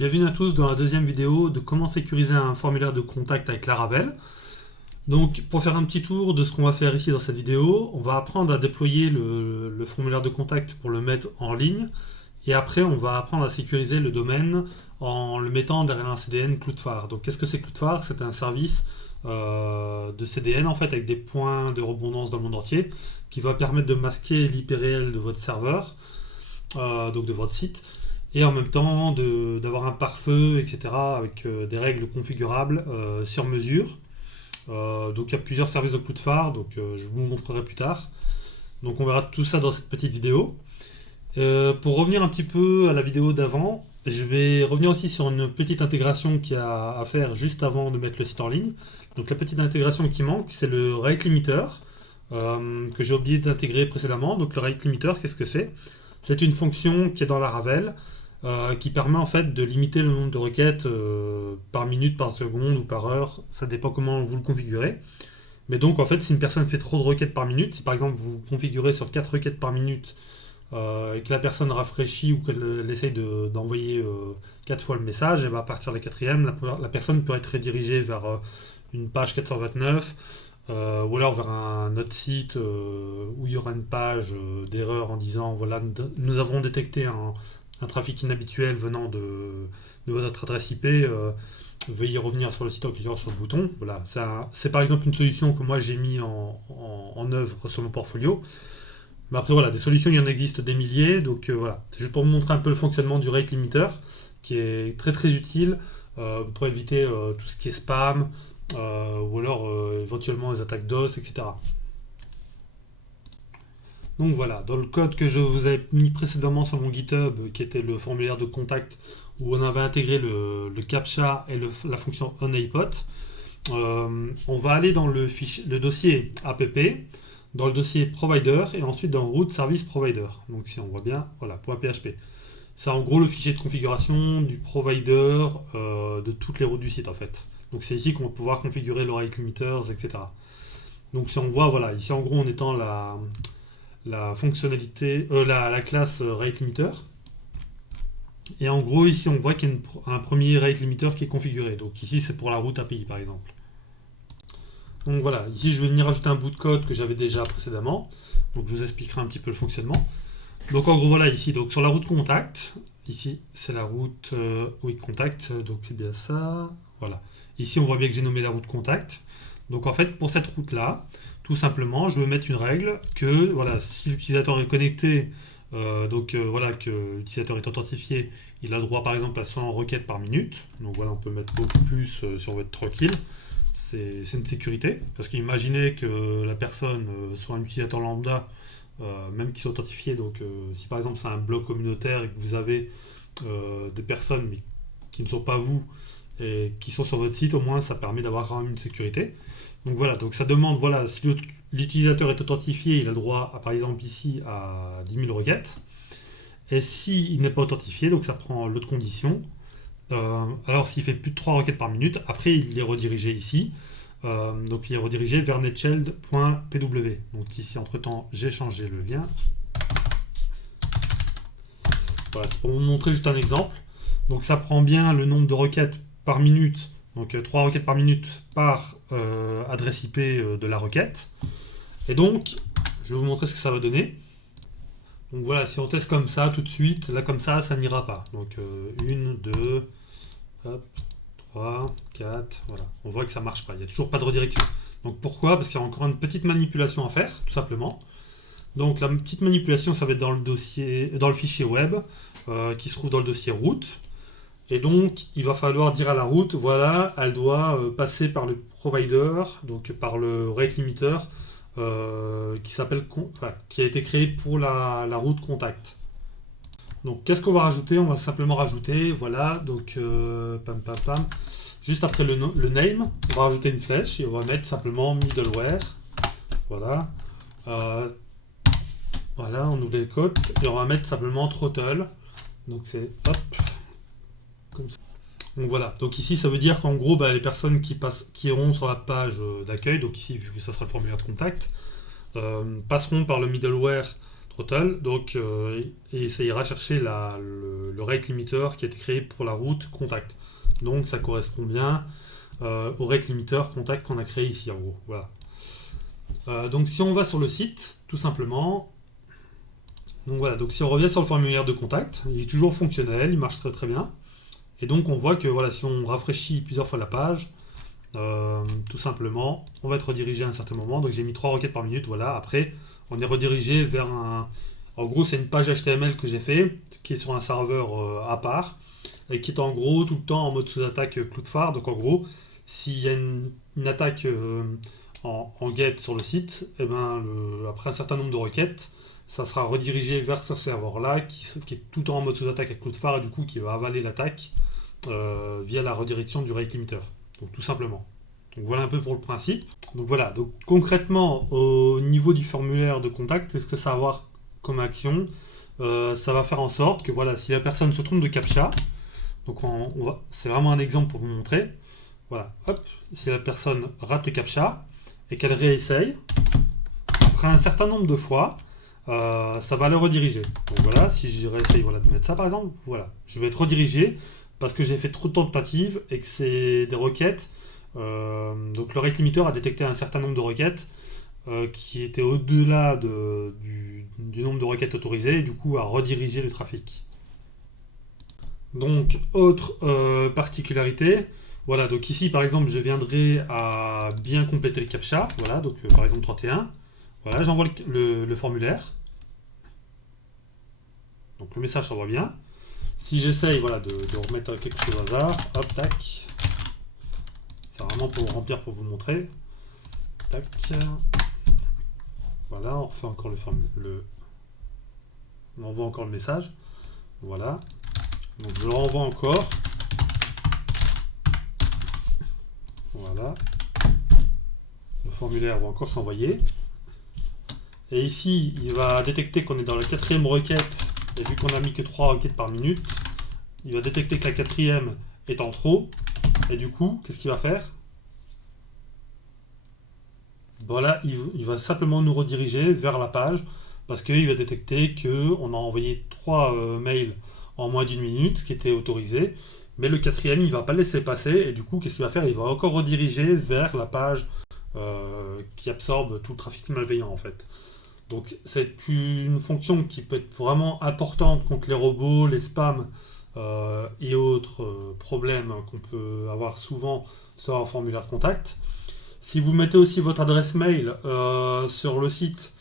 Bienvenue à tous dans la deuxième vidéo de comment sécuriser un formulaire de contact avec Laravel. Donc pour faire un petit tour de ce qu'on va faire ici dans cette vidéo, on va apprendre à déployer le formulaire de contact pour le mettre en ligne et après on va apprendre à sécuriser le domaine en le mettant derrière un CDN Cloudflare. Donc qu'est-ce que c'est Cloudflare? C'est un service de CDN en fait avec des points de rebondance dans le monde entier qui va permettre de masquer l'IP réel de votre serveur, donc de votre site, et en même temps d'avoir un pare-feu, etc., avec des règles configurables sur mesure. Donc il y a plusieurs services de Cloudflare, donc je vous montrerai plus tard. Donc on verra tout ça dans cette petite vidéo. Pour revenir un petit peu à la vidéo d'avant, je vais revenir aussi sur une petite intégration qu'il y a à faire juste avant de mettre le site en ligne. Donc la petite intégration qui manque, c'est le rate limiter, que j'ai oublié d'intégrer précédemment. Donc le rate limiter, qu'est-ce que c'est? C'est une fonction qui est dans Laravel, qui permet en fait de limiter le nombre de requêtes par minute, par seconde ou par heure, ça dépend comment vous le configurez. Mais donc en fait si une personne fait trop de requêtes par minute, si par exemple vous configurez sur 4 requêtes par minute et que la personne rafraîchit ou qu'elle essaye d'envoyer 4 fois le message, et ben à partir de la quatrième, la personne peut être redirigée vers une page 429 ou alors vers un autre site où il y aura une page d'erreur en disant voilà, nous avons détecté un trafic inhabituel venant de votre adresse IP, veuillez revenir sur le site en cliquant sur le bouton. Voilà, c'est par exemple une solution que moi j'ai mis en œuvre sur mon portfolio. Mais après voilà, des solutions il y en existe des milliers, donc voilà, c'est juste pour vous montrer un peu le fonctionnement du rate limiter, qui est très très utile pour éviter tout ce qui est spam, ou alors éventuellement les attaques DOS, etc. Donc voilà, dans le code que je vous avais mis précédemment sur mon GitHub, qui était le formulaire de contact, où on avait intégré le CAPTCHA et la fonction onAPOT, on va aller dans le dossier app, dans le dossier provider, et ensuite dans root service provider. Donc si on voit bien, voilà, .php. C'est en gros le fichier de configuration du provider de toutes les routes du site en fait. Donc c'est ici qu'on va pouvoir configurer le rate limiters, etc. Donc si on voit, voilà, ici en gros on étend la fonctionnalité, la classe rate limiter. Et en gros ici on voit qu'il y a un premier rate limiter qui est configuré. Donc ici c'est pour la route API par exemple. Donc voilà, ici je vais venir ajouter un bout de code que j'avais déjà précédemment. Donc je vous expliquerai un petit peu le fonctionnement. Donc en gros voilà, ici donc sur la route contact, ici c'est la route oui, contact, donc c'est bien ça. Voilà. Ici on voit bien que j'ai nommé la route contact. Donc en fait pour cette route là, tout simplement je vais mettre une règle que voilà, si l'utilisateur est connecté, voilà, que l'utilisateur est authentifié, il a droit par exemple à 100 requêtes par minute. Donc voilà, on peut mettre beaucoup plus si on veut être tranquille. C'est une sécurité, parce qu'imaginez que la personne soit un utilisateur lambda, même qui soit authentifié, donc si par exemple c'est un blog communautaire et que vous avez des personnes mais qui ne sont pas vous et qui sont sur votre site, au moins ça permet d'avoir quand même une sécurité. Donc voilà, donc ça demande, voilà, si l'utilisateur est authentifié, il a droit à, par exemple ici à 10 000 requêtes, et s'il n'est pas authentifié, donc ça prend l'autre condition. Alors s'il fait plus de 3 requêtes par minute, après il est redirigé ici, donc il est redirigé vers netshell.pw. Donc ici entre temps j'ai changé le lien. Voilà, c'est pour vous montrer juste un exemple. Donc ça prend bien le nombre de requêtes par minute, donc 3 requêtes par minute par adresse IP de la requête. Et donc je vais vous montrer ce que ça va donner. Donc voilà, si on teste comme ça tout de suite, là comme ça n'ira pas. Donc 1, 2, hop, 3, 4, voilà. On voit que ça marche pas, il n'y a toujours pas de redirection. Donc pourquoi? Parce qu'il y a encore une petite manipulation à faire, tout simplement. Donc la petite manipulation, ça va être dans le dossier, dans le fichier web, qui se trouve dans le dossier route. Et donc il va falloir dire à la route, voilà, elle doit passer par le provider, donc par le rate limiter, qui a été créé pour la route contact. Donc qu'est-ce qu'on va rajouter? On va simplement rajouter, voilà, donc juste après le name, on va rajouter une flèche et on va mettre simplement middleware. Voilà. Voilà, on ouvre les côtes et on va mettre simplement throttle. Donc c'est hop, comme ça. Donc voilà, donc ici ça veut dire qu'en gros les personnes qui iront sur la page d'accueil, donc ici vu que ça sera le formulaire de contact, passeront par le middleware throttle, donc et ça ira chercher le rate limiter qui a été créé pour la route contact. Donc ça correspond bien au rate limiter contact qu'on a créé ici en gros. Voilà. Donc si on va sur le site, tout simplement, donc voilà, donc si on revient sur le formulaire de contact, il est toujours fonctionnel, il marche très très bien. Et donc on voit que voilà, si on rafraîchit plusieurs fois la page, tout simplement, on va être redirigé à un certain moment. Donc j'ai mis 3 requêtes par minute, voilà. Après, on est redirigé vers un... En gros, c'est une page HTML que j'ai fait, qui est sur un serveur à part, et qui est en gros tout le temps en mode sous-attaque Cloudflare. Donc en gros, s'il y a une attaque en get sur le site, et ben après un certain nombre de requêtes, ça sera redirigé vers ce serveur-là, qui est tout le temps en mode sous-attaque avec Cloudflare, et du coup qui va avaler l'attaque via la redirection du rate limiter. Donc tout simplement. Donc voilà un peu pour le principe. Donc voilà, donc concrètement au niveau du formulaire de contact, qu'est-ce que ça va avoir comme action? Ça va faire en sorte que voilà, si la personne se trompe de captcha, donc c'est vraiment un exemple pour vous montrer. Voilà, hop, si la personne rate le captcha et qu'elle réessaye, après un certain nombre de fois, ça va le rediriger. Donc voilà, si je réessaye voilà, de mettre ça par exemple, voilà, je vais être redirigé parce que j'ai fait trop de tentatives et que c'est des requêtes. Donc le rate limiter a détecté un certain nombre de requêtes qui étaient au-delà du nombre de requêtes autorisées et du coup a redirigé le trafic. Donc autre particularité, voilà, donc ici par exemple je viendrai à bien compléter le captcha, voilà, donc par exemple 31, voilà, j'envoie le formulaire, donc le message s'envoie bien. Si j'essaye voilà, de remettre quelque chose au hasard, hop, tac, c'est vraiment pour remplir, pour vous montrer, tac, voilà, on refait encore on envoie encore le message, voilà, donc je le renvoie encore, voilà, le formulaire va encore s'envoyer, et ici il va détecter qu'on est dans la 4e requête, et vu qu'on a mis que 3 requêtes par minute, il va détecter que la 4e est en trop, et du coup, qu'est-ce qu'il va faire? Voilà, il va simplement nous rediriger vers la page, parce qu'il va détecter qu'on a envoyé 3 mails en moins d'une minute, ce qui était autorisé, mais le 4e, il ne va pas le laisser passer, et du coup, qu'est-ce qu'il va faire? Il va encore rediriger vers la page qui absorbe tout le trafic malveillant, en fait. Donc c'est une fonction qui peut être vraiment importante contre les robots, les spams et autres problèmes qu'on peut avoir souvent sur un formulaire de contact. Si vous mettez aussi votre adresse mail sur le site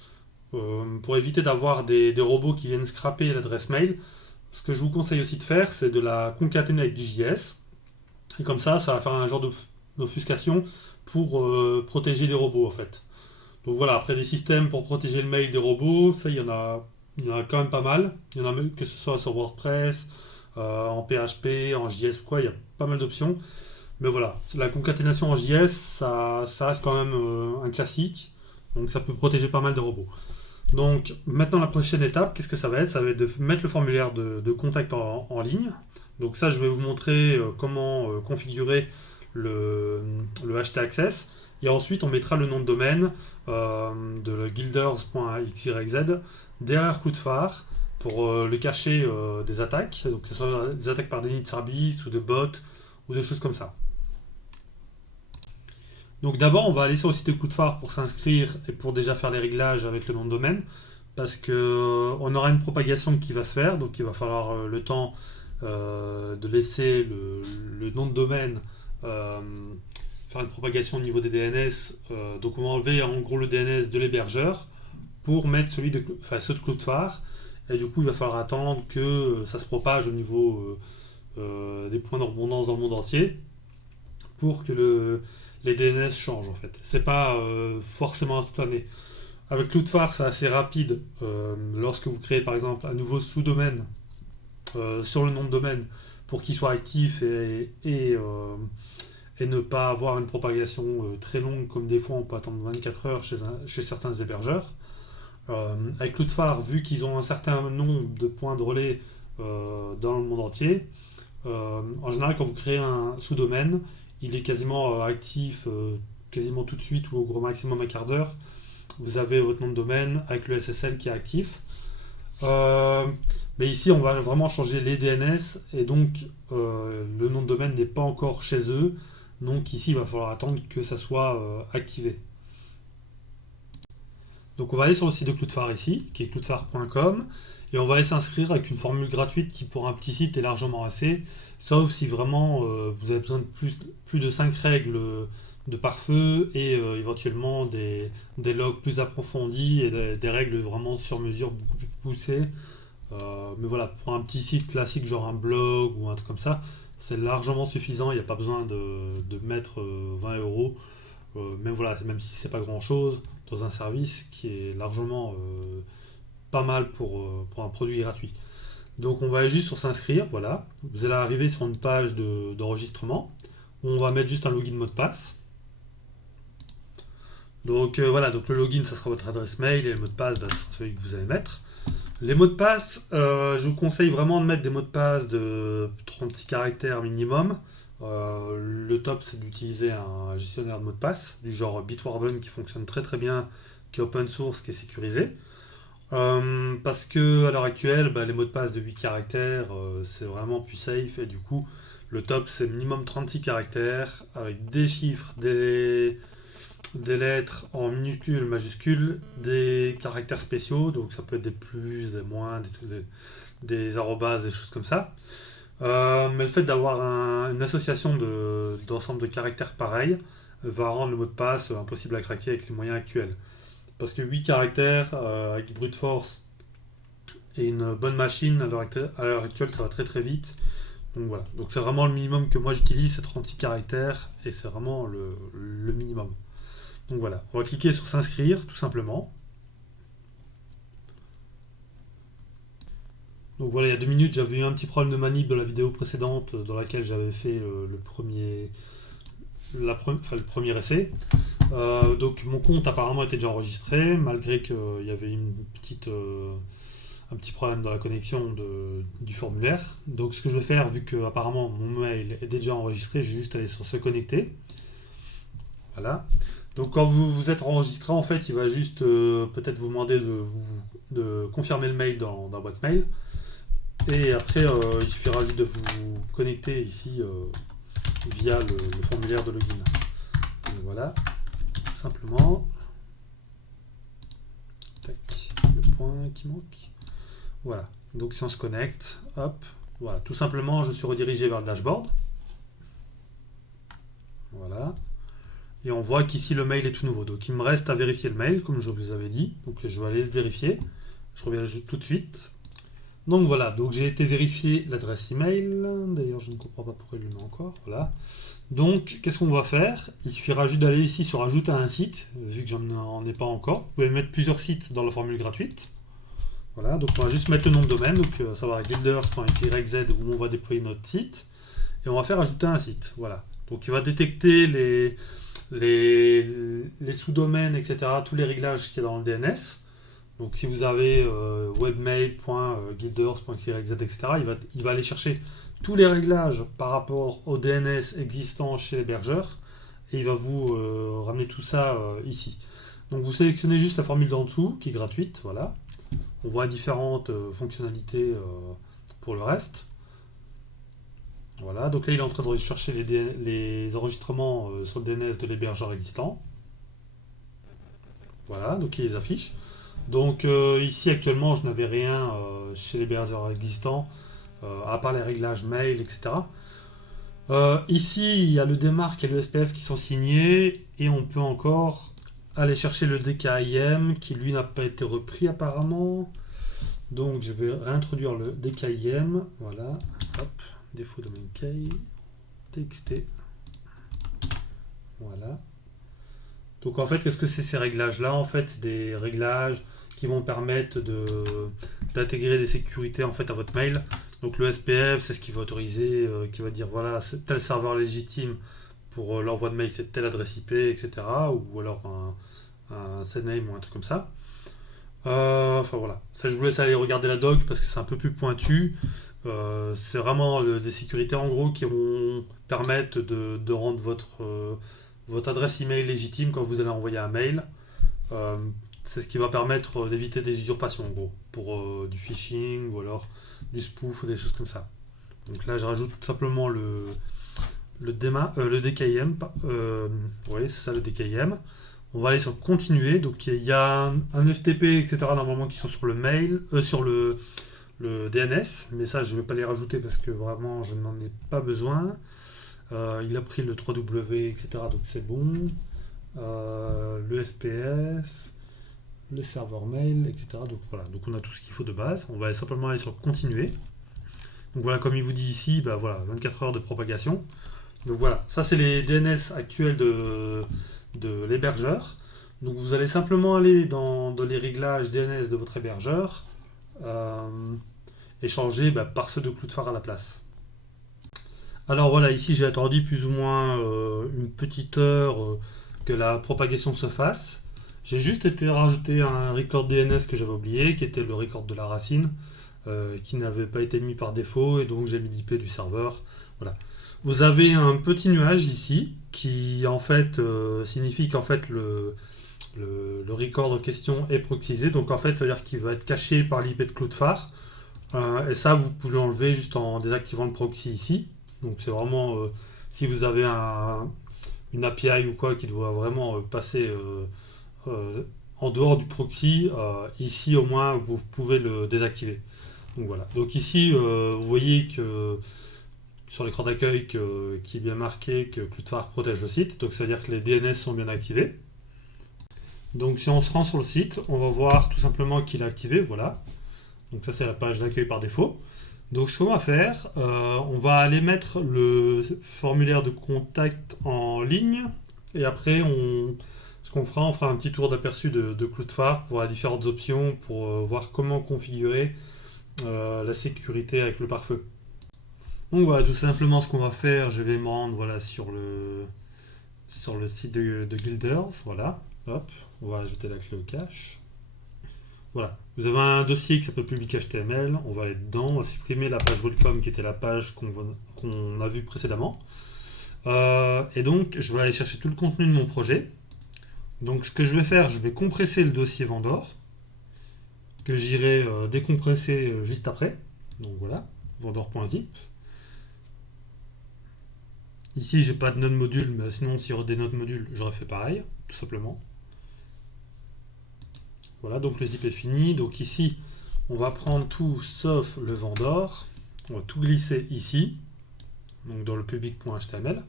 pour éviter d'avoir des robots qui viennent scraper l'adresse mail, ce que je vous conseille aussi de faire, c'est de la concaténer avec du JS. Et comme ça va faire un genre d'offuscation pour protéger les robots en fait. Donc voilà, après des systèmes pour protéger le mail des robots, ça il y en a quand même pas mal. Il y en a même que ce soit sur WordPress, en PHP, en JS ou quoi, il y a pas mal d'options. Mais voilà, la concaténation en JS, ça reste quand même un classique. Donc ça peut protéger pas mal des robots. Donc maintenant la prochaine étape, qu'est-ce que ça va être? Ça va être de mettre le formulaire de contact en ligne. Donc ça je vais vous montrer comment configurer le htaccess. Et ensuite, on mettra le nom de domaine de guilders.xyz derrière Cloudflare pour le cacher des attaques, donc que ce soit des attaques par déni de service ou de bots ou des choses comme ça. Donc d'abord, on va aller sur le site de Cloudflare pour s'inscrire et pour déjà faire les réglages avec le nom de domaine, parce que on aura une propagation qui va se faire, donc il va falloir le temps de laisser le nom de domaine faire une propagation au niveau des DNS. Donc on va enlever en gros le DNS de l'hébergeur pour mettre ceux de Cloudflare. Et du coup, il va falloir attendre que ça se propage au niveau des points de rebondance dans le monde entier pour que les DNS changent en fait. C'est pas forcément instantané. Avec Cloudflare, c'est assez rapide. Lorsque vous créez par exemple un nouveau sous-domaine sur le nom de domaine pour qu'il soit actif et ne pas avoir une propagation très longue comme des fois on peut attendre 24 heures chez certains hébergeurs. Avec Cloudflare, vu qu'ils ont un certain nombre de points de relais dans le monde entier, en général quand vous créez un sous-domaine, il est quasiment actif quasiment tout de suite ou au gros maximum un quart d'heure. vous avez votre nom de domaine avec le SSL qui est actif. Mais ici, on va vraiment changer les DNS et donc le nom de domaine n'est pas encore chez eux. Donc ici, il va falloir attendre que ça soit activé. Donc on va aller sur le site de Cloudflare ici, qui est cloudflare.com, et on va aller s'inscrire avec une formule gratuite qui pour un petit site est largement assez, sauf si vraiment vous avez besoin de plus de 5 règles de pare-feu et éventuellement des logs plus approfondis et des règles vraiment sur mesure beaucoup plus poussées. Mais voilà, pour un petit site classique genre un blog ou un truc comme ça, c'est largement suffisant, il n'y a pas besoin de mettre 20 euros. Même voilà, même si c'est pas grand chose, dans un service qui est largement pas mal pour un produit gratuit. Donc on va aller juste sur s'inscrire, voilà. Vous allez arriver sur une page d'enregistrement où on va mettre juste un login mot de passe. Donc voilà, donc le login ça sera votre adresse mail et le mot de passe ça sera celui que vous allez mettre. Les mots de passe, je vous conseille vraiment de mettre des mots de passe de 36 caractères minimum. Le top c'est d'utiliser un gestionnaire de mots de passe du genre Bitwarden qui fonctionne très très bien, qui est open source, qui est sécurisé. Parce que à l'heure actuelle, les mots de passe de 8 caractères c'est vraiment plus safe et du coup le top c'est minimum 36 caractères avec des chiffres, des lettres en minuscules, majuscules, des caractères spéciaux, donc ça peut être des plus, des moins, des arrobas, des choses comme ça. Mais le fait d'avoir une association d'ensemble de caractères pareils va rendre le mot de passe impossible à craquer avec les moyens actuels. Parce que 8 caractères avec brute force et une bonne machine, à l'heure actuelle, ça va très très vite. Donc voilà, donc c'est vraiment le minimum que moi j'utilise, c'est 36 caractères et c'est vraiment le minimum. Donc voilà, on va cliquer sur s'inscrire tout simplement. Donc voilà, il y a 2 minutes, j'avais eu un petit problème de manip dans la vidéo précédente dans laquelle j'avais fait le premier essai. Donc mon compte apparemment était déjà enregistré, malgré qu'il y avait un petit problème dans la connexion du formulaire. Donc ce que je vais faire, vu que apparemment mon mail est déjà enregistré, je vais juste aller sur se connecter. Voilà. Donc quand vous êtes enregistré, en fait, il va juste peut-être vous demander de confirmer le mail dans la boîte mail. Et après, il suffira juste de vous connecter ici via le formulaire de login. Donc voilà, tout simplement. Tac, le point qui manque. Voilà, donc si on se connecte, hop, voilà, tout simplement, je suis redirigé vers le dashboard. Voilà. Et on voit qu'ici le mail est tout nouveau. Donc il me reste à vérifier le mail, comme je vous avais dit. Donc je vais aller le vérifier. Je reviens tout de suite. Donc voilà, donc j'ai été vérifier l'adresse email. D'ailleurs, je ne comprends pas pourquoi il le met encore. Voilà. Donc, qu'est-ce qu'on va faire? Il suffira juste d'aller ici sur ajouter à un site, vu que j'en ai pas encore. Vous pouvez mettre plusieurs sites dans la formule gratuite. Voilà, donc on va juste mettre le nom de domaine, donc à savoir guilders.xyz où on va déployer notre site. Et on va faire ajouter un site. Voilà. Donc il va détecter les sous-domaines, etc., tous les réglages qu'il y a dans le DNS. Donc si vous avez webmail.guilders.xyz, etc., il va aller chercher tous les réglages par rapport au DNS existant chez l'hébergeur et il va vous ramener tout ça ici. Donc vous sélectionnez juste la formule d'en dessous qui est gratuite, voilà. On voit différentes fonctionnalités pour le reste. Voilà, donc là il est en train de chercher les enregistrements sur le DNS de l'hébergeur existant. Voilà, donc il les affiche. Donc ici actuellement je n'avais rien chez l'hébergeur existant, à part les réglages mail, etc. Ici il y a le DMARC et le SPF qui sont signés, et on peut encore aller chercher le DKIM qui lui n'a pas été repris apparemment. Donc je vais réintroduire le DKIM, voilà, hop, défaut domaine key, txt, voilà. Donc en fait, qu'est-ce que c'est ces réglages-là? En fait, c'est des réglages qui vont permettre d'intégrer des sécurités en fait à votre mail. Donc le SPF, c'est ce qui va autoriser, qui va dire voilà, c'est tel serveur légitime pour l'envoi de mail, c'est telle adresse IP, etc. Ou alors un CNAME ou un truc comme ça. Enfin voilà, ça je vous laisse aller regarder la doc parce que c'est un peu plus pointu. C'est vraiment des sécurités en gros qui vont permettre de rendre votre adresse email légitime quand vous allez envoyer un mail. Euh, c'est ce qui va permettre d'éviter des usurpations en gros, pour du phishing ou alors du spoof ou des choses comme ça. Donc là je rajoute tout simplement le DKIM, oui c'est ça le DKIM. On va aller sur continuer, donc il y a un FTP etc normalement qui sont sur le mail, sur le DNS, mais ça je ne vais pas les rajouter parce que vraiment je n'en ai pas besoin. Il a pris le 3W etc donc c'est bon. Le SPF, le serveur mail, etc. Donc voilà, donc on a tout ce qu'il faut de base. On va simplement aller sur continuer. Donc voilà, comme il vous dit ici, bah voilà, 24 heures de propagation. Donc voilà, ça c'est les DNS actuels de l'hébergeur. Donc vous allez simplement aller dans les réglages DNS de votre hébergeur euh, et changer par ceux de Cloudflare à la place. Alors voilà, ici j'ai attendu plus ou moins une petite heure que la propagation se fasse. J'ai juste été rajouter un record DNS que j'avais oublié, qui était le record de la racine, qui n'avait pas été mis par défaut, et donc j'ai mis l'IP du serveur. Voilà. Vous avez un petit nuage ici, qui en fait signifie qu'en fait le record en question est proxysé, donc en fait ça veut dire qu'il va être caché par l'IP de Cloudflare, et ça vous pouvez l'enlever juste en désactivant le proxy ici. Donc c'est vraiment si vous avez une API ou quoi qui doit vraiment passer euh, en dehors du proxy, ici au moins vous pouvez le désactiver. Donc voilà. Donc ici vous voyez que sur l'écran d'accueil qui est bien marqué que Cloudflare protège le site. Donc ça veut dire que les DNS sont bien activés. Donc si on se rend sur le site, on va voir tout simplement qu'il est activé. Voilà. Donc ça c'est la page d'accueil par défaut. Donc ce qu'on va faire, on va aller mettre le formulaire de contact en ligne et après ce qu'on fera, on fera un petit tour d'aperçu de Cloudflare pour les différentes options pour voir comment configurer la sécurité avec le pare-feu. Donc voilà, tout simplement ce qu'on va faire, je vais me rendre voilà, sur le site de Guilders, voilà, hop, on va ajouter la clé au cache. Voilà, vous avez un dossier qui s'appelle public HTML, on va aller dedans, on va supprimer la page welcome qui était la page qu'on a vue précédemment. Et donc je vais aller chercher tout le contenu de mon projet. Donc ce que je vais faire, je vais compresser le dossier Vendor, que j'irai décompresser juste après. Donc voilà, vendor.zip. Ici j'ai pas de node module, mais sinon s'il y aurait des nodes modules, j'aurais fait pareil, tout simplement. Voilà, donc le zip est fini. Donc ici, on va prendre tout sauf le Vendor. On va tout glisser ici, donc dans le public.html.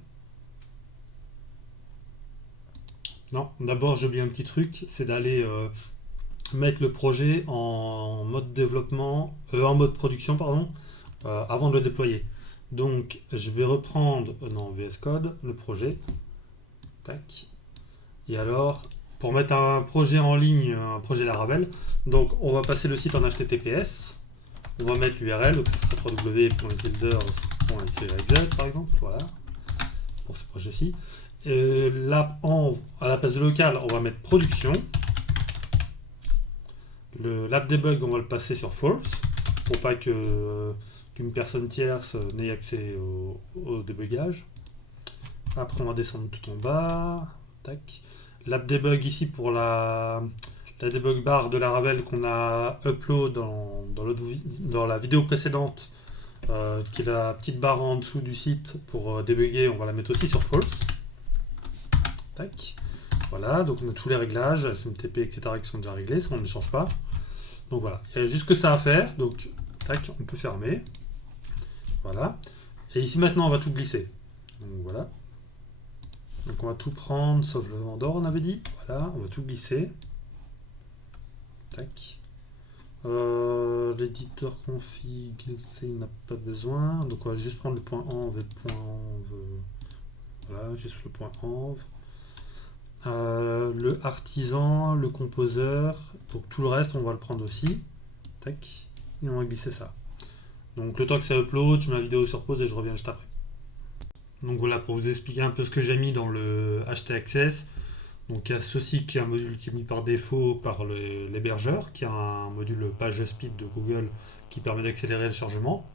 Non, d'abord j'ai oublié un petit truc, c'est d'aller mettre le projet en mode développement, en mode production, pardon, avant de le déployer. Donc je vais reprendre dans VS Code le projet. Tac. Et alors, pour mettre un projet en ligne, un projet Laravel, donc on va passer le site en HTTPS. On va mettre l'URL, donc ce sera www.builders.xyz par exemple, voilà, pour ce projet-ci. Là, à la place de local, on va mettre production. L'app debug, on va le passer sur false, pour pas qu'une personne tierce n'ait accès au débugage. Après, on va descendre tout en bas. Tac. L'app debug ici pour la debug bar de Laravel qu'on a upload dans la vidéo précédente, qui est la petite barre en dessous du site pour débugger, on va la mettre aussi sur false. Tac. Voilà, donc on a tous les réglages, SMTP, etc. qui sont déjà réglés, ça on ne change pas. Donc voilà, il y a juste que ça à faire, donc tac, on peut fermer. Voilà. Et ici maintenant on va tout glisser. Donc voilà. Donc on va tout prendre, sauf le vendor, on avait dit. Voilà, on va tout glisser. Tac. L'éditeur config, il n'a pas besoin. Donc on va juste prendre le point env et le point env. Voilà, juste le point env. Le artisan, le composeur. Donc tout le reste, on va le prendre aussi. Tac. Et on va glisser ça. Donc le temps que ça upload, je mets la vidéo sur pause et je reviens juste après. Donc voilà, pour vous expliquer un peu ce que j'ai mis dans le htaccess. Donc il y a ceci qui est un module qui est mis par défaut par l'hébergeur, qui a un module PageSpeed de Google qui permet d'accélérer le chargement.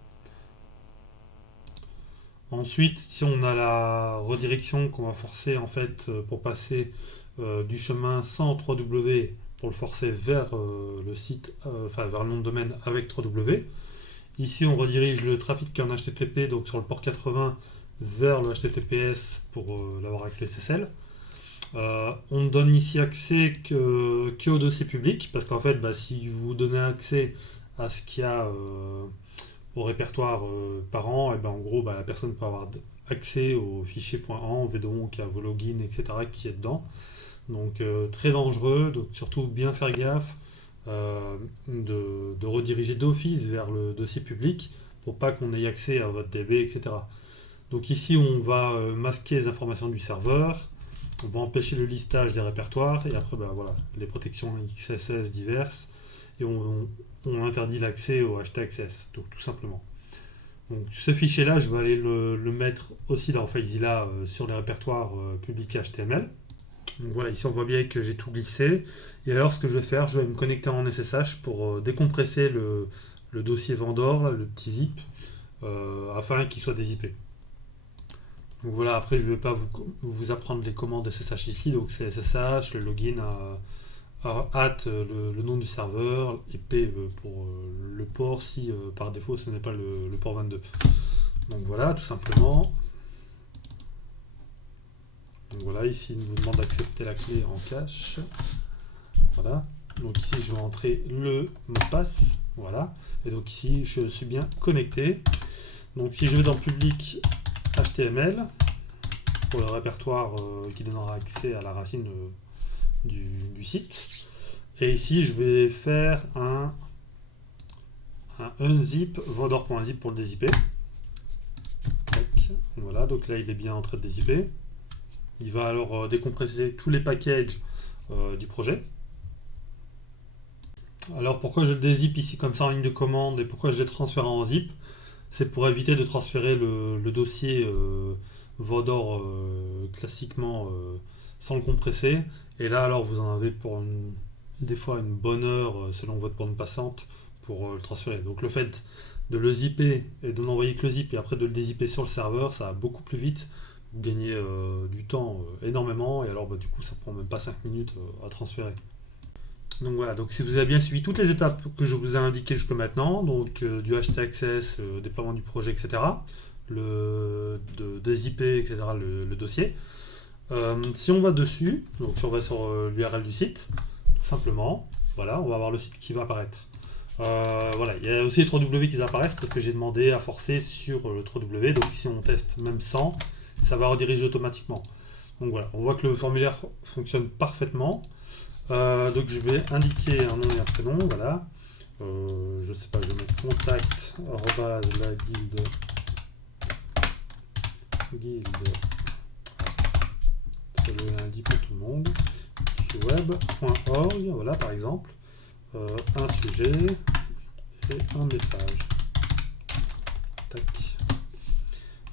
Ensuite, ici on a la redirection qu'on va forcer en fait pour passer du chemin sans 3W pour le forcer vers le site, enfin vers le nom de domaine avec 3W. Ici, on redirige le trafic en HTTP, donc sur le port 80, vers le HTTPS pour l'avoir avec le SSL. On ne donne ici accès que au dossier public, parce qu'en fait, si vous donnez accès à ce qu'il y a au répertoire parent, et en gros, la personne peut avoir accès au fichier .en, donc à vos logins, etc. qui est dedans. Donc très dangereux, donc surtout bien faire gaffe de rediriger d'office vers le dossier public pour pas qu'on ait accès à votre DB, etc. Donc ici on va masquer les informations du serveur, on va empêcher le listage des répertoires et après voilà, les protections XSS diverses et on interdit l'accès au htaccess, donc tout simplement. Donc ce fichier là je vais aller le mettre aussi dans FileZilla sur les répertoires publics HTML. Donc voilà, ici on voit bien que j'ai tout glissé. Et alors ce que je vais faire, je vais me connecter en SSH pour décompresser le dossier vendor, là, le petit zip, afin qu'il soit dézippé. Donc voilà, après je ne vais pas vous apprendre les commandes SSH ici, donc c'est SSH, le login le nom du serveur, IP pour le port si par défaut ce n'est pas le port 22. Donc voilà, tout simplement. Donc voilà, ici il nous demande d'accepter la clé en cache. Voilà. Donc ici je vais entrer le mot de passe. Voilà. Et donc ici je suis bien connecté. Donc si je vais dans public HTML, pour le répertoire qui donnera accès à la racine du site. Et ici je vais faire un unzip vendor.zip pour le dézipper. Voilà, donc là il est bien en train de dézipper. Il va alors décompresser tous les packages du projet. Alors pourquoi je le dézip ici comme ça en ligne de commande et pourquoi je l'ai transféré en zip? C'est pour éviter de transférer le dossier Vodor classiquement sans le compresser. Et là alors vous en avez pour des fois une bonne heure selon votre bande passante pour le transférer. Donc le fait de le zipper et de n'envoyer que le zip et après de le dézipper sur le serveur, ça va beaucoup plus vite. Vous gagnez du temps énormément et alors du coup ça prend même pas 5 minutes à transférer. Donc voilà, donc si vous avez bien suivi toutes les étapes que je vous ai indiquées jusque maintenant, donc du htaccess, déploiement du projet, etc., de zipper, etc., le dossier, si on va dessus, donc si on va sur l'URL du site, tout simplement, voilà, on va avoir le site qui va apparaître. Voilà, il y a aussi les 3W qui apparaissent parce que j'ai demandé à forcer sur le 3W, donc si on teste même sans, ça va rediriger automatiquement. Donc voilà, on voit que le formulaire fonctionne parfaitement. Donc je vais indiquer un nom et un prénom, voilà. Je sais pas, je vais mettre contact la guilde ça doit être indiqué pour tout le monde, web.org, voilà par exemple, un sujet et un message. Tac.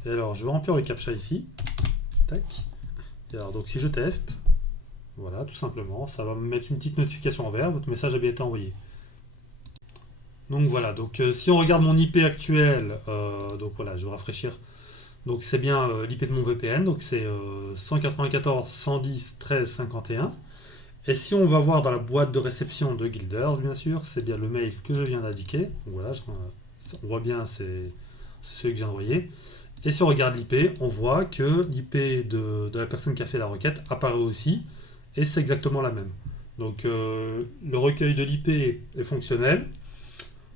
Et alors je vais remplir le captcha ici. Tac. Et alors donc si je teste, voilà, tout simplement, ça va me mettre une petite notification en vert, votre message a bien été envoyé. Donc voilà, donc si on regarde mon IP actuel, donc voilà, je vais rafraîchir. Donc c'est bien l'IP de mon VPN, donc c'est 194.110.13.51. Et si on va voir dans la boîte de réception de Guilders, bien sûr, c'est bien le mail que je viens d'indiquer. Donc voilà, on voit bien, c'est celui que j'ai envoyé. Et si on regarde l'IP, on voit que l'IP de la personne qui a fait la requête apparaît aussi, et c'est exactement la même. Donc le recueil de l'IP est fonctionnel,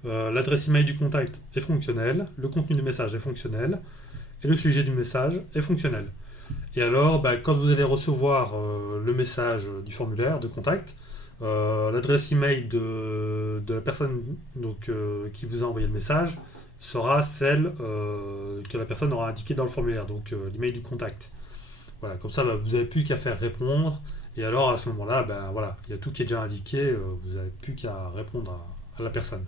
l'adresse email du contact est fonctionnelle, le contenu du message est fonctionnel, et le sujet du message est fonctionnel. Et alors, quand vous allez recevoir le message du formulaire de contact, l'adresse email de la personne qui vous a envoyé le message sera celle que la personne aura indiquée dans le formulaire, donc l'email du contact. Voilà, comme ça, vous n'avez plus qu'à faire répondre. Et alors, à ce moment-là, voilà, il y a tout qui est déjà indiqué, vous n'avez plus qu'à répondre à la personne.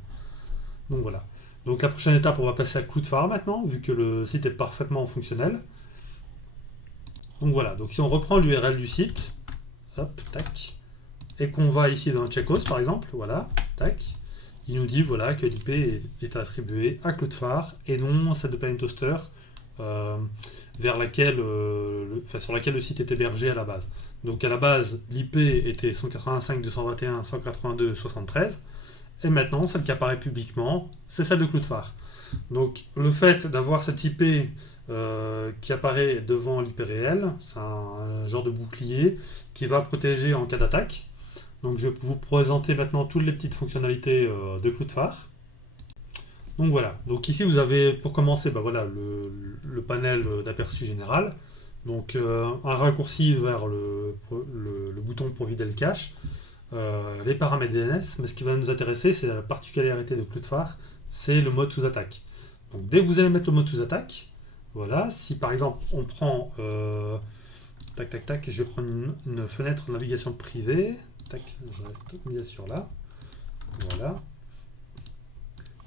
Donc voilà. Donc la prochaine étape, on va passer à Cloudflare maintenant, vu que le site est parfaitement fonctionnel. Donc voilà, donc si on reprend l'URL du site, hop, tac, et qu'on va ici dans Checkhouse par exemple, voilà, tac, il nous dit voilà que l'IP est attribué à Cloudflare et non à celle de Planet Toaster. sur laquelle le site est hébergé à la base. Donc à la base, l'IP était 185.221.182.73, et maintenant, celle qui apparaît publiquement, c'est celle de Cloudflare. Donc le fait d'avoir cette IP qui apparaît devant l'IP réel, c'est un genre de bouclier qui va protéger en cas d'attaque. Donc je vais vous présenter maintenant toutes les petites fonctionnalités de Cloudflare. Donc voilà, donc ici vous avez pour commencer voilà, le panel d'aperçu général. Donc un raccourci vers le bouton pour vider le cache, les paramètres DNS, mais ce qui va nous intéresser c'est la particularité de Cloudflare, c'est le mode sous attaque. Donc dès que vous allez mettre le mode sous attaque, voilà, si par exemple on prend tac tac tac, je vais prendre une fenêtre navigation privée, tac, je reste bien sûr là, voilà.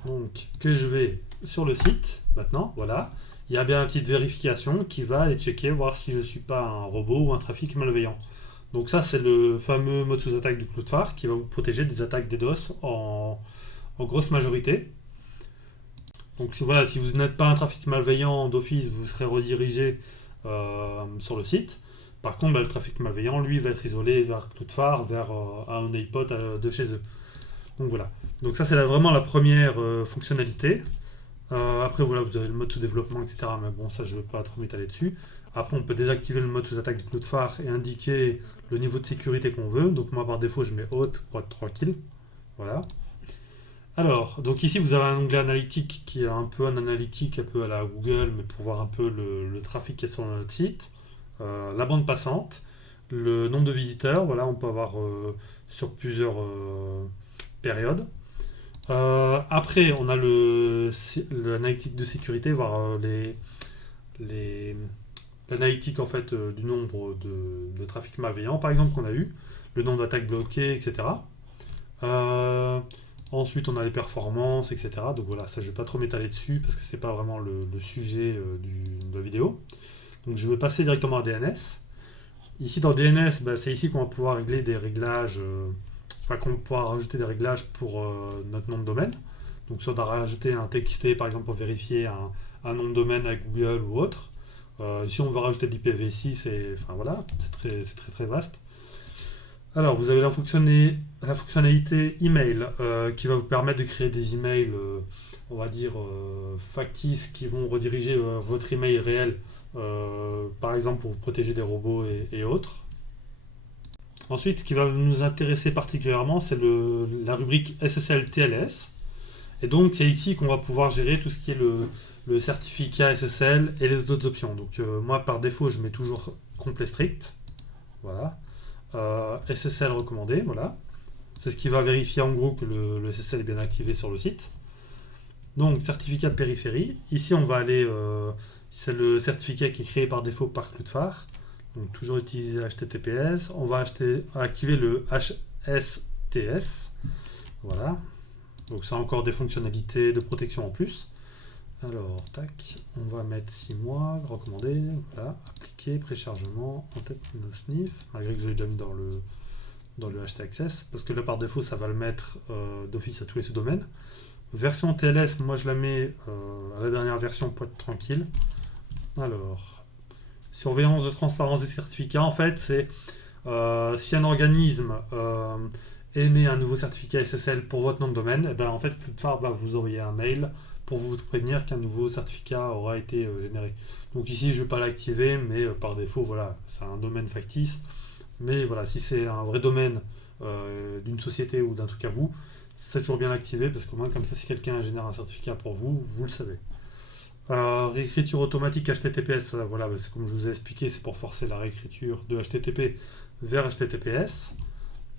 Donc que je vais sur le site maintenant, voilà, il y a bien une petite vérification qui va aller checker, voir si je ne suis pas un robot ou un trafic malveillant. Donc ça c'est le fameux mode sous attaque du Cloudflare qui va vous protéger des attaques DDoS en grosse majorité. Donc voilà, si vous n'êtes pas un trafic malveillant d'office, vous serez redirigé sur le site. Par contre, le trafic malveillant, lui, va être isolé vers Cloudflare, vers un honeypot de chez eux. Donc voilà. Donc ça, c'est vraiment la première fonctionnalité. Après, voilà, vous avez le mode sous développement, etc. Mais bon, ça, je ne vais pas trop m'étaler dessus. Après, on peut désactiver le mode sous attaque de Cloudflare et indiquer le niveau de sécurité qu'on veut. Donc moi, par défaut, je mets haute pour être tranquille. Voilà. Alors, donc ici vous avez un onglet analytique qui est un peu un analytique un peu à la Google, mais pour voir un peu le trafic qui est sur notre site, la bande passante, le nombre de visiteurs, voilà, on peut avoir sur plusieurs périodes. Après, on a l'analytique de sécurité, voir l'analytique en fait du nombre de trafic malveillant, par exemple, qu'on a eu, le nombre d'attaques bloquées, etc. Ensuite, on a les performances, etc. Donc voilà, ça je ne vais pas trop m'étaler dessus parce que c'est pas vraiment le sujet de la vidéo. Donc je vais passer directement à DNS. Ici dans DNS, c'est ici qu'on va pouvoir régler des réglages, qu'on va pouvoir rajouter des réglages pour notre nom de domaine. Donc soit on va rajouter un TXT par exemple pour vérifier un nom de domaine à Google ou autre. Ici on veut rajouter de l'IPv6 et enfin voilà, c'est très vaste. Alors, vous avez la fonctionnalité email qui va vous permettre de créer des emails, on va dire, factices qui vont rediriger votre email réel, par exemple pour vous protéger des robots et autres. Ensuite, ce qui va nous intéresser particulièrement, c'est la rubrique SSL TLS. Et donc, c'est ici qu'on va pouvoir gérer tout ce qui est le certificat SSL et les autres options. Donc, moi, par défaut, je mets toujours complet strict. Voilà. SSL recommandé, voilà. C'est ce qui va vérifier en gros que le SSL est bien activé sur le site. Donc, certificat de périphérie. Ici, on va aller, c'est le certificat qui est créé par défaut par Cloudflare. Donc, toujours utiliser HTTPS. On va activer le HSTS. Voilà. Donc, ça a encore des fonctionnalités de protection en plus. Alors, tac, on va mettre 6 mois, recommandé, voilà, appliquer, préchargement, en tête no sniff, malgré que je l'ai déjà mis dans le htaccess, parce que là par défaut ça va le mettre d'office à tous les sous-domaines. Version TLS, moi je la mets à la dernière version pour être tranquille. Alors, surveillance de transparence des certificats, en fait c'est si un organisme émet un nouveau certificat SSL pour votre nom de domaine, et bien en fait Cloudflare va vous envoyer un mail pour vous prévenir qu'un nouveau certificat aura été généré. Donc ici, je ne vais pas l'activer, mais par défaut, voilà, c'est un domaine factice. Mais voilà, si c'est un vrai domaine d'une société ou d'un truc à vous, c'est toujours bien l'activer, parce qu'au moins, comme ça, si quelqu'un génère un certificat pour vous, vous le savez. Réécriture automatique HTTPS, voilà, c'est comme je vous ai expliqué, c'est pour forcer la réécriture de HTTP vers HTTPS.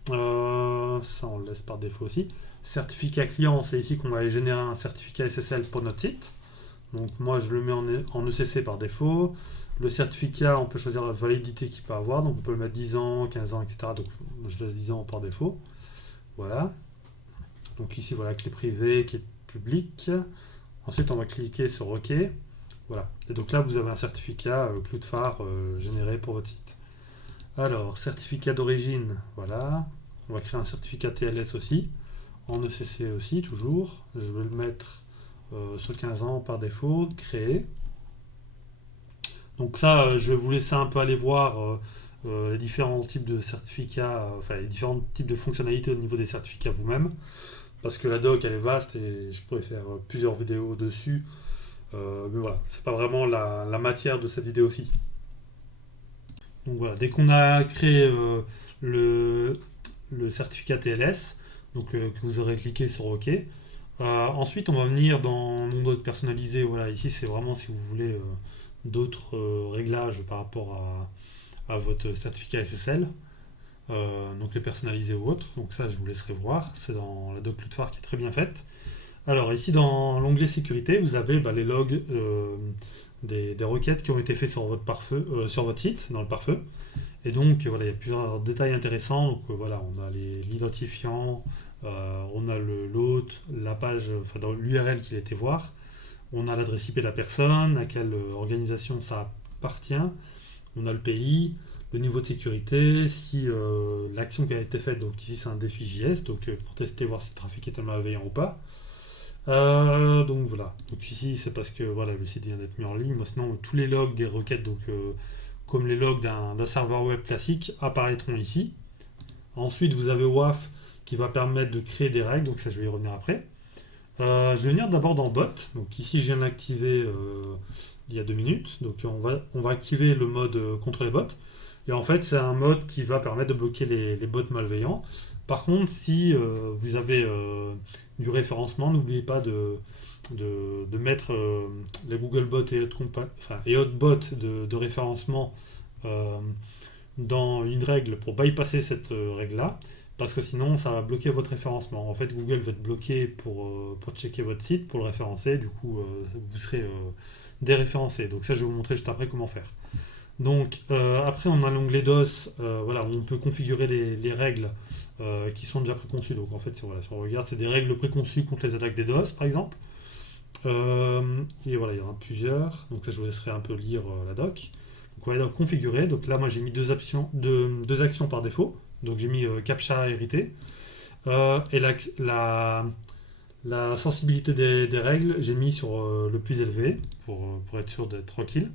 Ça on le laisse par défaut aussi. Certificat client, c'est ici qu'on va générer un certificat SSL pour notre site. Donc moi je le mets en ECC par défaut. Le certificat, on peut choisir la validité qu'il peut avoir, donc on peut le mettre 10 ans, 15 ans, etc. Donc je laisse 10 ans par défaut. Voilà. Donc ici voilà, clé privée, qui est publique. Ensuite on va cliquer sur OK. Voilà. Et donc là vous avez un certificat Cloudflare généré pour votre site. Alors, certificat d'origine, voilà. On va créer un certificat TLS aussi, en ECC aussi, toujours. Je vais le mettre sur 15 ans par défaut, créer. Donc ça, je vais vous laisser un peu aller voir les différents types de certificats, enfin les différents types de fonctionnalités au niveau des certificats vous-même, parce que la doc elle est vaste et je pourrais faire plusieurs vidéos dessus. Mais voilà, c'est pas vraiment la matière de cette vidéo-ci. Donc voilà, dès qu'on a créé le, le certificat TLS, donc que vous aurez cliqué sur OK. Ensuite, on va venir dans mon mode personnalisé. Voilà, ici c'est vraiment si vous voulez d'autres réglages par rapport à votre certificat SSL, donc les personnaliser ou autres. Donc ça, je vous laisserai voir. C'est dans la doc Cloudflare qui est très bien faite. Alors ici, dans l'onglet sécurité, vous avez les logs des requêtes qui ont été faites sur votre pare-feu, sur votre site, dans le pare-feu. Et donc voilà, il y a plusieurs détails intéressants. Donc voilà, on a l'identifiant, on a l'hôte, la page, enfin dans l'URL qu'il a été voir. On a l'adresse IP de la personne, à quelle organisation ça appartient. On a le pays, le niveau de sécurité, si l'action qui a été faite, donc ici c'est un défi JS, donc pour tester voir si le trafic est malveillant ou pas. Donc voilà, donc ici c'est parce que voilà, le site vient d'être mis en ligne. Moi, sinon tous les logs des requêtes, donc comme les logs d'un serveur web classique, apparaîtront ici. Ensuite vous avez WAF qui va permettre de créer des règles, donc ça je vais y revenir après. Je vais venir d'abord dans bot, donc ici je viens de l'activer il y a 2 minutes, donc on va activer le mode contre les bots, et en fait c'est un mode qui va permettre de bloquer les bots malveillants. Par contre, si vous avez du référencement, n'oubliez pas de mettre les Googlebot et autres bots de référencement euh, dans une règle pour bypasser cette règle-là, parce que sinon ça va bloquer votre référencement. En fait, Google va être bloqué pour checker votre site, pour le référencer, du coup vous serez déréférencé. Donc ça je vais vous montrer juste après comment faire. Donc après on a l'onglet DOS, voilà, où on peut configurer les règles qui sont déjà préconçues. Donc en fait voilà, si on regarde, c'est des règles préconçues contre les attaques des DOS par exemple. Et voilà, il y en a plusieurs. Donc ça je vous laisserai un peu lire la doc. Donc on va donc configurer. Donc là moi j'ai mis deux actions par défaut. Donc j'ai mis CAPTCHA hérité. Et la sensibilité des règles, j'ai mis sur le plus élevé pour être sûr d'être tranquille.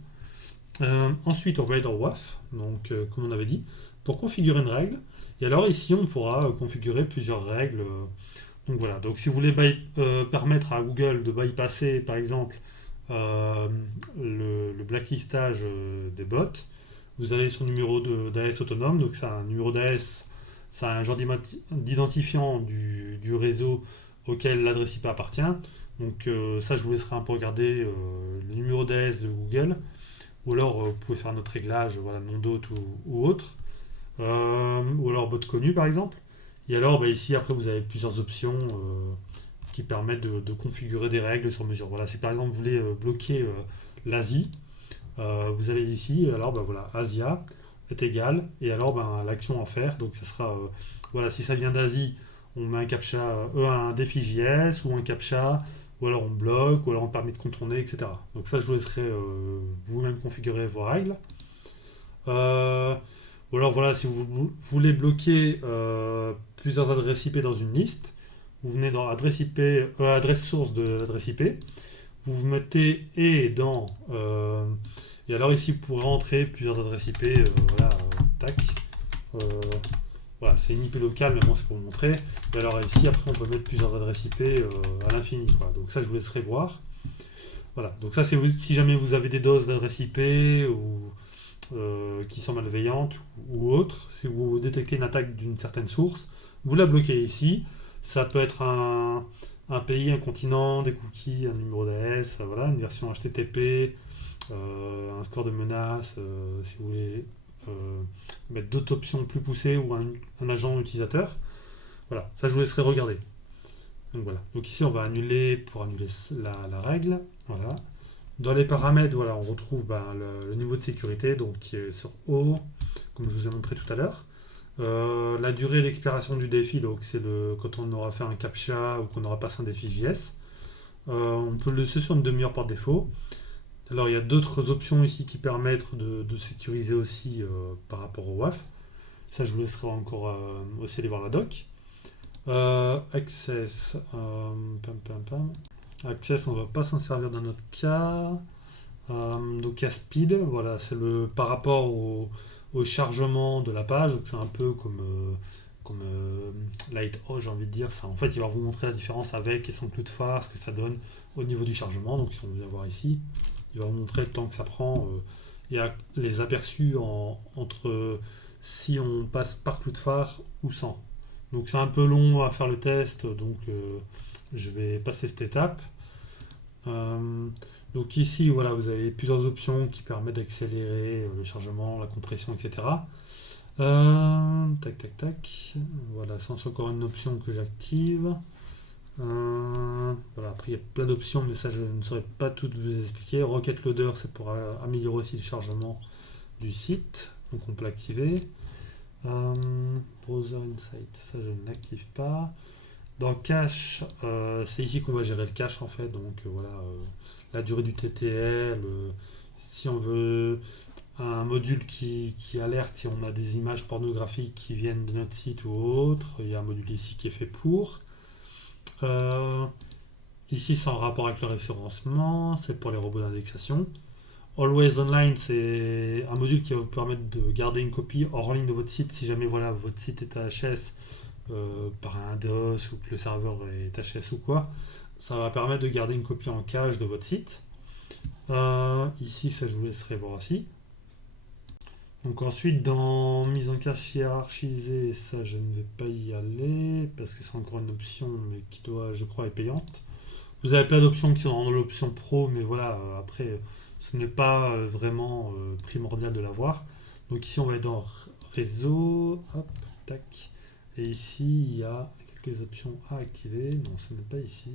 Ensuite, on va aller dans WAF, donc comme on avait dit, pour configurer une règle. Et alors ici, on pourra configurer plusieurs règles. Donc voilà, donc si vous voulez permettre à Google de bypasser, par exemple, euh, le blacklistage des bots, vous avez son numéro d'AS autonome, donc c'est un numéro d'AS, c'est un genre d'identifiant du réseau auquel l'adresse IP appartient. Donc ça, je vous laisserai un peu regarder le numéro d'AS de Google, ou alors vous pouvez faire un autre réglage, voilà, nom d'hôte ou autre, ou alors bot connu par exemple. Et alors ici, après, vous avez plusieurs options qui permettent de configurer des règles sur mesure. Voilà, si par exemple vous voulez bloquer l'Asie, vous allez ici, alors voilà, Asia est égal, et alors l'action à faire, donc ça sera, voilà, si ça vient d'Asie, on met un captcha, un défi JS ou un captcha, ou alors on bloque, ou alors on permet de contourner, etc. Donc ça, je vous laisserai vous-même configurer vos règles. Ou alors voilà, si vous voulez bloquer plusieurs adresses IP dans une liste, vous venez dans adresse IP, adresse source de l'adresse IP, vous mettez et dans et alors ici vous pourrez rentrer plusieurs adresses IP, voilà, tac. Euh, voilà, c'est une IP locale, mais bon, c'est pour vous montrer. Et alors ici, après, on peut mettre plusieurs adresses IP à l'infini, quoi. Donc ça, je vous laisserai voir. Voilà, donc ça, c'est si jamais vous avez des doses d'adresses IP ou qui sont malveillantes ou autres, si vous détectez une attaque d'une certaine source, vous la bloquez ici. Ça peut être un pays, un continent, des cookies, un numéro d'AS, voilà, une version HTTP, un score de menace, si vous voulez mettre d'autres options plus poussées ou un agent utilisateur. Voilà, ça je vous laisserai regarder. Donc voilà, donc ici on va annuler pour annuler la règle. Voilà. Dans les paramètres, voilà, on retrouve le niveau de sécurité, donc qui est sur haut, comme je vous ai montré tout à l'heure. La durée d'expiration du défi, donc c'est quand on aura fait un CAPTCHA ou qu'on aura passé un défi JS. On peut le laisser sur une demi-heure par défaut. Alors il y a d'autres options ici qui permettent de sécuriser aussi par rapport au WAF. Ça je vous laisserai encore aussi aller voir la doc. Access, Access, on va pas s'en servir dans notre cas. Donc il y a speed, voilà, c'est le par rapport au chargement de la page, donc c'est un peu comme Lightroom, j'ai envie de dire. Ça, en fait, il va vous montrer la différence avec et sans clou de phare, ce que ça donne au niveau du chargement. Donc si on vient voir ici, il va vous montrer le temps que ça prend. Il y a les aperçus entre si on passe par clou de phare ou sans. Donc c'est un peu long à faire le test, donc je vais passer cette étape. Euh, donc ici, voilà, vous avez plusieurs options qui permettent d'accélérer le chargement, la compression, etc. Tac, tac, tac. Voilà, ça c'est encore une option que j'active. Voilà, après il y a plein d'options, mais ça je ne saurais pas toutes vous expliquer. Rocket Loader, c'est pour améliorer aussi le chargement du site, donc on peut l'activer. Browser Insight, ça je ne l'active pas. Dans Cache, c'est ici qu'on va gérer le cache en fait, donc voilà, la durée du TTL, si on veut un module qui alerte si on a des images pornographiques qui viennent de notre site ou autre, il y a un module ici qui est fait pour. Euh, Ici c'est en rapport avec le référencement, c'est pour les robots d'indexation. Always Online, c'est un module qui va vous permettre de garder une copie hors ligne de votre site si jamais voilà, votre site est HS par un DOS ou que le serveur est HS ou quoi. Ça va permettre de garder une copie en cache de votre site. Ici, ça je vous laisserai voir aussi. Donc ensuite, dans mise en cache hiérarchisée, ça je ne vais pas y aller parce que c'est encore une option mais qui doit, je crois, être payante. Vous avez plein d'options qui sont dans l'option pro, mais voilà, après, ce n'est pas vraiment primordial de l'avoir. Donc ici, on va être dans réseau, hop, tac. Et ici, il y a quelques options à activer. Non, ce n'est pas ici.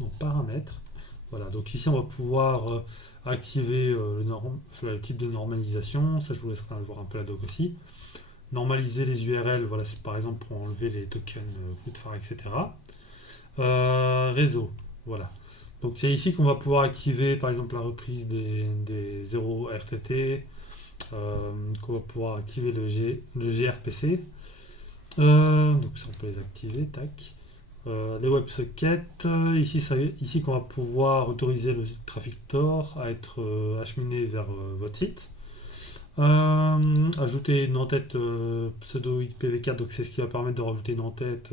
Donc paramètres. Voilà, donc ici, on va pouvoir activer le type de normalisation. Ça, je vous laisserai voir un peu la doc aussi. Normaliser les URL, voilà, c'est par exemple pour enlever les tokens coup de phare, etc. Réseau, voilà. Donc c'est ici qu'on va pouvoir activer par exemple la reprise des 0 RTT, qu'on va pouvoir activer le gRPC. Donc ça on peut les activer, tac. Les WebSockets, ici qu'on va pouvoir autoriser le traffic Tor à être acheminé vers votre site. Ajouter une en-tête pseudo IPv4, donc c'est ce qui va permettre de rajouter une en-tête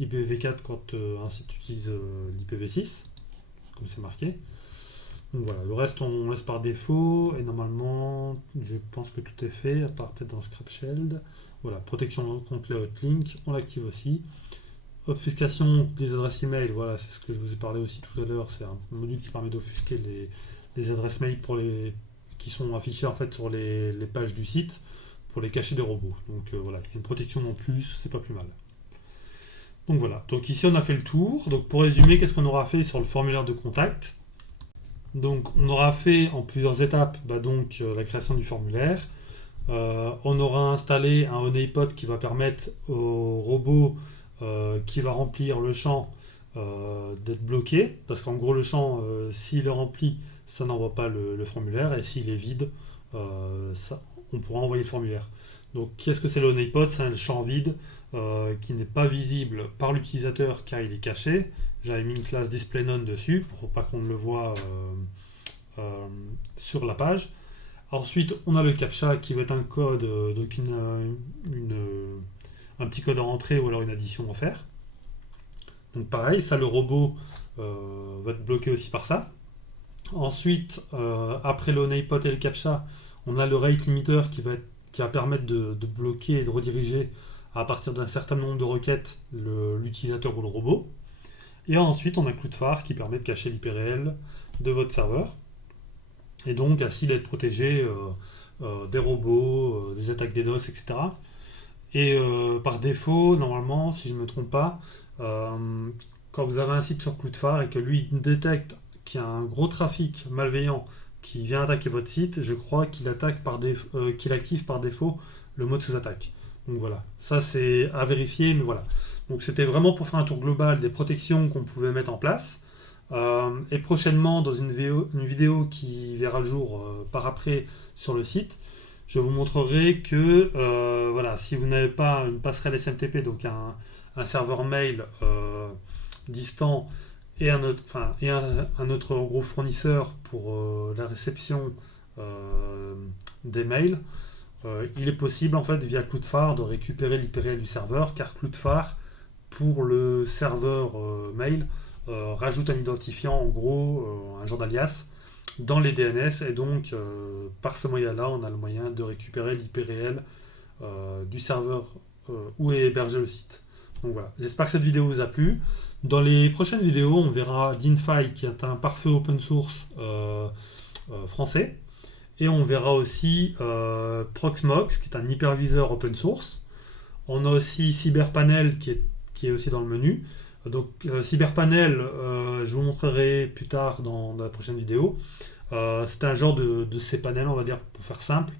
IPv4 quand un site utilise l'IPv6, comme c'est marqué. Donc voilà, le reste on laisse par défaut et normalement je pense que tout est fait, à part peut-être dans Scrap Shell. Voilà, protection contre les hotlink, on l'active aussi. Obfuscation des adresses email, voilà, c'est ce que je vous ai parlé aussi tout à l'heure, c'est un module qui permet d'offusquer les adresses mail qui sont affichées en fait sur les pages du site pour les cacher des robots. Donc voilà, il y a une protection en plus, c'est pas plus mal. Donc voilà, donc ici on a fait le tour. Donc pour résumer, qu'est-ce qu'on aura fait sur le formulaire de contact? Donc on aura fait en plusieurs étapes la création du formulaire. On aura installé un honeypot qui va permettre au robot qui va remplir le champ d'être bloqué, parce qu'en gros le champ, s'il est rempli, ça n'envoie pas le formulaire, et s'il est vide, on pourra envoyer le formulaire. Donc qu'est-ce que c'est le honeypot? C'est un champ vide qui n'est pas visible par l'utilisateur car il est caché. J'avais mis une classe displayNone dessus pour pas qu'on le voit sur la page. Ensuite, on a le CAPTCHA qui va être un code, un petit code à rentrer ou alors une addition à faire. Donc pareil, ça le robot va être bloqué aussi par ça. Ensuite, après le honeypot et le CAPTCHA, on a le rate limiter qui va permettre de bloquer et de rediriger à partir d'un certain nombre de requêtes l'utilisateur ou le robot. Et ensuite, on a clou de phare qui permet de cacher l'IP réel de votre serveur. Et donc ainsi d'être protégé des robots, des attaques DDoS, etc. Et par défaut, normalement, si je ne me trompe pas, quand vous avez un site sur clou de phare et que lui détecte qu'il y a un gros trafic malveillant qui vient attaquer votre site, je crois qu'il active par défaut le mode sous-attaque. Donc voilà, ça c'est à vérifier, mais voilà. Donc c'était vraiment pour faire un tour global des protections qu'on pouvait mettre en place. Et prochainement, dans une vidéo qui verra le jour par après sur le site, je vous montrerai que voilà, si vous n'avez pas une passerelle SMTP, donc un serveur mail distant, et un autre gros fournisseur pour la réception des mails, il est possible en fait via Cloudflare de récupérer l'IPRL du serveur, car Cloudflare pour le serveur mail rajoute un identifiant, en gros un genre d'alias dans les DNS, et donc par ce moyen-là on a le moyen de récupérer l'IP réel du serveur où est hébergé le site. Donc voilà, j'espère que cette vidéo vous a plu. Dans les prochaines vidéos, on verra DinFi, qui est un parfait open source français, et on verra aussi Proxmox, qui est un hyperviseur open source. On a aussi CyberPanel, qui est aussi dans le menu. Donc CyberPanel, je vous montrerai plus tard dans la prochaine vidéo. C'est un genre de cPanel, on va dire, pour faire simple,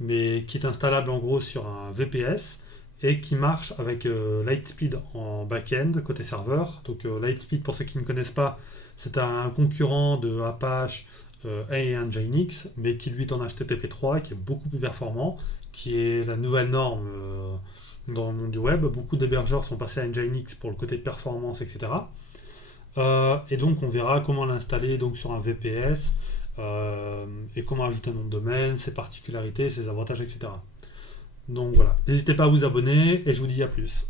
mais qui est installable en gros sur un VPS et qui marche avec Lightspeed en back-end côté serveur. Donc Lightspeed, pour ceux qui ne connaissent pas, c'est un concurrent de Apache et Nginx, mais qui lui est en HTTP3 et qui est beaucoup plus performant, qui est la nouvelle norme dans le monde du web. Beaucoup d'hébergeurs sont passés à Nginx pour le côté performance, etc. Et donc on verra comment l'installer donc sur un VPS et comment ajouter un nom de domaine, ses particularités, ses avantages, etc. Donc voilà, n'hésitez pas à vous abonner et je vous dis à plus.